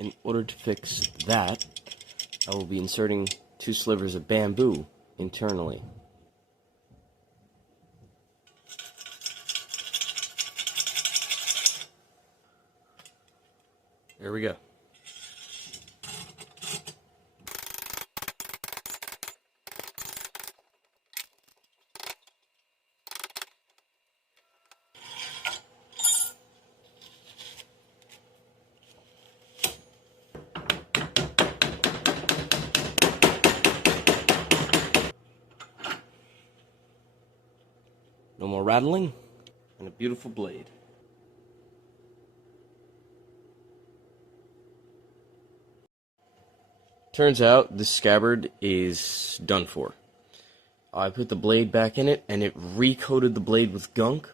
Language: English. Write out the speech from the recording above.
in order to fix that, I will be inserting 2 slivers of bamboo internally. There we go. No more rattling, and a beautiful blade. Turns out this scabbard is done for. I put the blade back in it, and it recoated the blade with gunk.